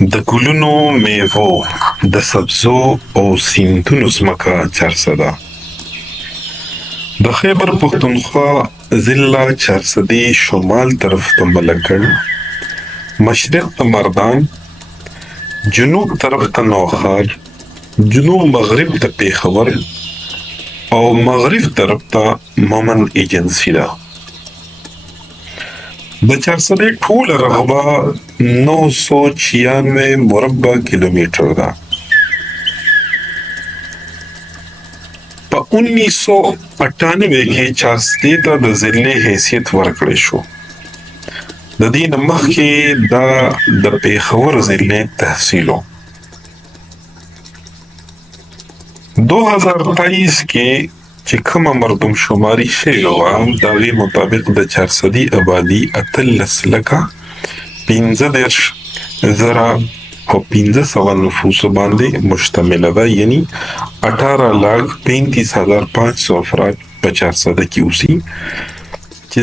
د ګلونو، میوو، د سبزو او سیندونو ځمکه چارسده. د خیبر پښتونخوا ضلع چارسدې شمال طرف ته ملکړ، مشرق ته مردان، جنوب طرف ته نوخار، جنوب مغرب ته پیښور او مغرب طرف ته مومن ایجنسي ده. د چارسدې ټوله رقبه 996 مربع کیلومتر ده. په 1998 کې چارسدې ته د ضلع حیثیت ورکړی شو. د دې نه مخکې دا د پیښور ضلع تحصیل و. 2023 کې چې کومه مردم شماري شوې وه، د هغې مطابق د چارسدې آبادي 18,15,500 نفوسو باندې مشتمله ده، یعنی 18,35,500 افراد په چارسده کې اوسي، چې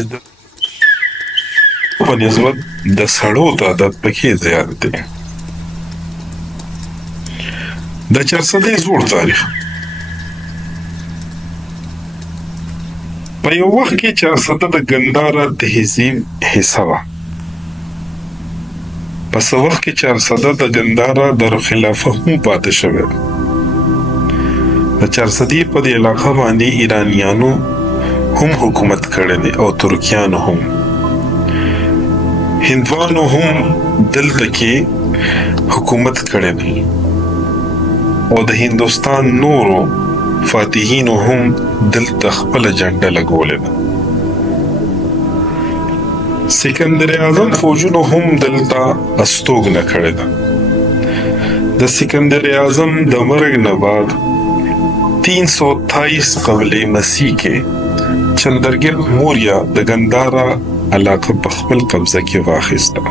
په نسبت د سړو تعداد پکې زیات دی. د چارسدې زوړ تاریخ. په یو وخت کې چارسده د ګندهارا تهذیب حصه وه. په څه وخت کې چارسده د ګندهارا دارالخلافه هم پاتې شوې ده. د چارسدې په دې علاقه باندې ایرانیانو هم حکومت کړی دی او ترکیانو هم. هندوانو هم دلته کې حکومت کړی دی او د هندوستان نورو فاتحینو هم دلته خپله جنډه لګولې ده. سکندر اعظم فوجونو هم دلته استوګنه کړې ده. د سکندر اعظم د مرګ نه بعد 328 قبل مسیح کې چندرګل موریا د ګندهارا علاقه په خپل قبضه کې واخیسته.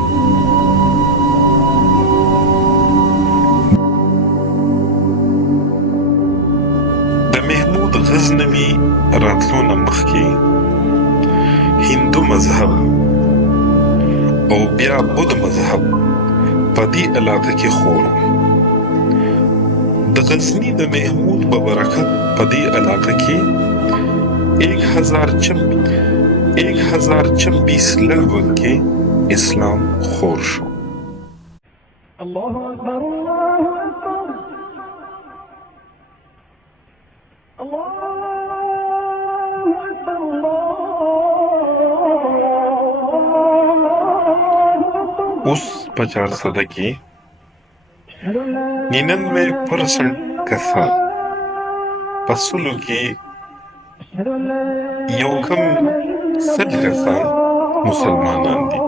د محمود غزنوي راتلو نه مخکې هندو مذهب او بیا بود مذهب په دې علاقه کې خور. د غزني د محمود په برکت په دې علاقه کې 1026 لږ کې اسلام خور شو. الله اکبر الله اکبر الله اکبر الله. اوس په چارسده کې 99% کسان په سلو کې یو کم 100 کسان مسلمانان دي.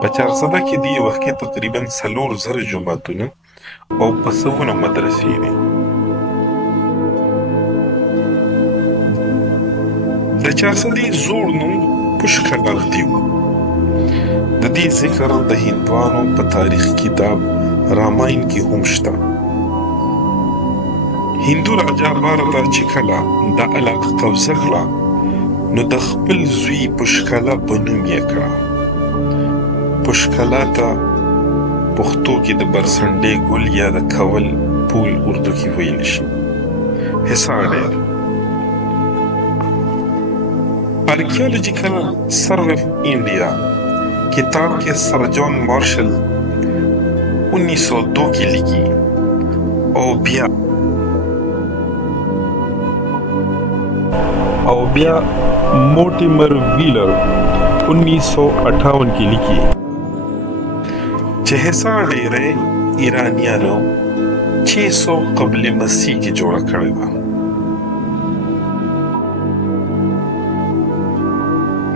په چارسده کې دی وخت کې تقریبا 4,000 جماعتونه او په سوونه مدرسې دي. د چارسدې زوړ نوم پشکلال دی. د دې ذکر د هندوانو په تاریخ کتاب راماین کې هم شته. هندو راجا بارته چې کله دا علاقه قبضه کړه، نو د خپل زوی پشکلا په نوم یې کړه. پشکلا ته پښتو کې د برسنډې ګل یا د کول پول اردو کې ویل شي. حصار ډېر آرکیولوژیکل سروے آف انډیا کتاب کې سر جان مارشل 1902 کې لیکي او بیا موټیمر ویلر 1958 کې لیکي چې حصار ډېری ایرانیانو 600 قبل مسیح کې جوړه کړې ده.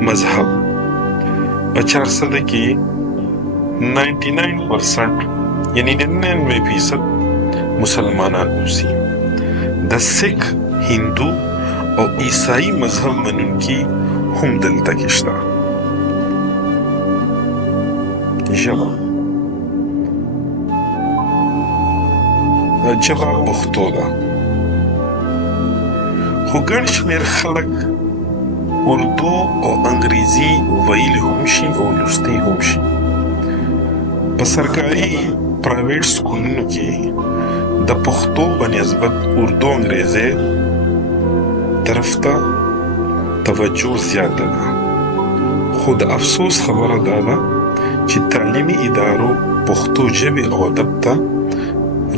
مذهب په چارسده کې 99% یعنی 99% مسلمانان اوسي. د سکھ، هندو او عیسائی مذهب منونکي هم دلته کې شته. ژبه پښتو ده، خو ګڼ شمېر خلک اردو او انګریزي ویلی هم شي او لوستی هم شي. په سرکاري پرایویټ سکولونو کې د پښتو په نسبت اردو انګریزي طرف ته توجه زیاته ده. خو د افسوس خبره دا ده چې تعلیمي ادارو پښتو ژبې او ادب ته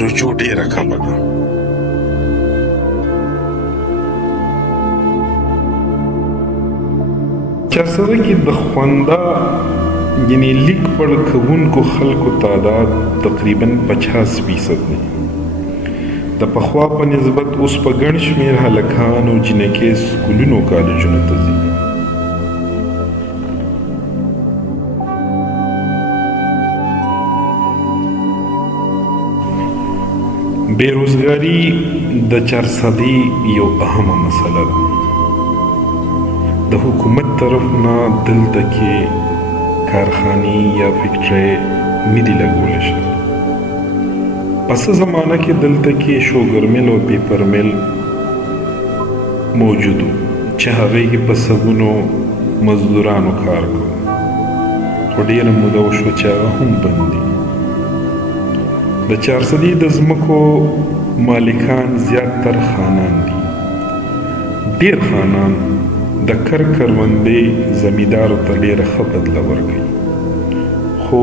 رجوع ډېره کمه ده. چارسده کې د خونده یعنی لیک پړ کوونکو خلکو تعداد تقریبا 50% دی. د پخوا په نسبت اوس په ګڼ شمېر هلکان او جینکې سکولونو کالجونو ته ځي. بېروزګاري د چارسدې یو اهمه مسله ده. د حکومت طرف نه دلته کې کارخانې یا فیکټرۍ نه دي لګولی شوي. پس زمانه کې دلته کې شوګر میل او پیپر میل موجود و چې هغې کې په سلګونو مزدورانو کار کوو، خو ډېره موده وشوه چې هغه هم بند دي. د چارسدې د ځمکو مالکان زیاتتر خانان دي. ډېر خانان د کروندې زمیندارو ته ډېره ښه بدله ورکوي، خو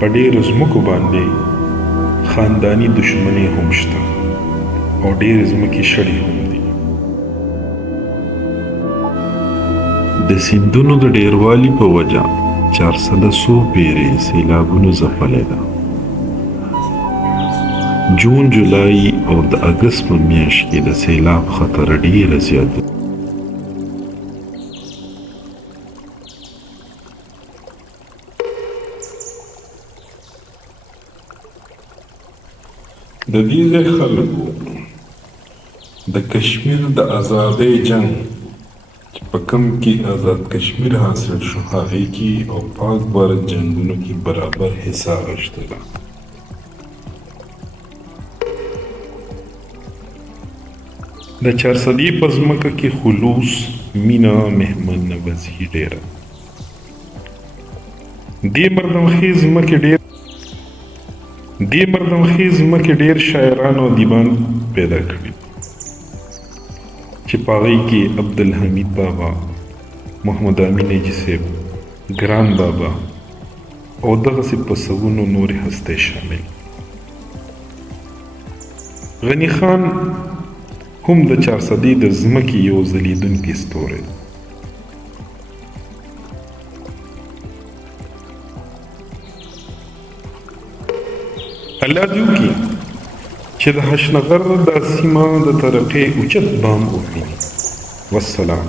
په ډېرو ځمکو باندې خانداني دشمنۍ هم شته او ډېرې ځمکې شړې هم دي. د سیندونو د ډېروالي په وجه چارسده څو پیرې سیلابونو ځپلې ده. جون، جولای او د اګست په میاشت کې د سیلاب خطر ډېره زیات دی. د دې ځای خلکو د کشمیر د آزادۍ جنګ چې په کوم کې آزاد کشمیر حاصل شو هغې کې او پاک بھارت جنګونو کې برابر حصه اخیستله. د چارسدې په ځمکه کې خلوص، مینه، مهمان نوازي ډېره. دې مردمخیز ځمکې ډېر شاعران او ادیبان پیدا کړي چې په هغې کې عبدالحمید بابا، محمد امین اجي صاحب، ګران بابا او دغسې په سوونو نورې هستۍ شامل. غني خان هم د چارسدې د ځمکې یو ځلېدونکی ستوری دی. الله دې وکړي چې د حشنغر دا سیمه د ترقۍ اوچت بام وویني. والسلام.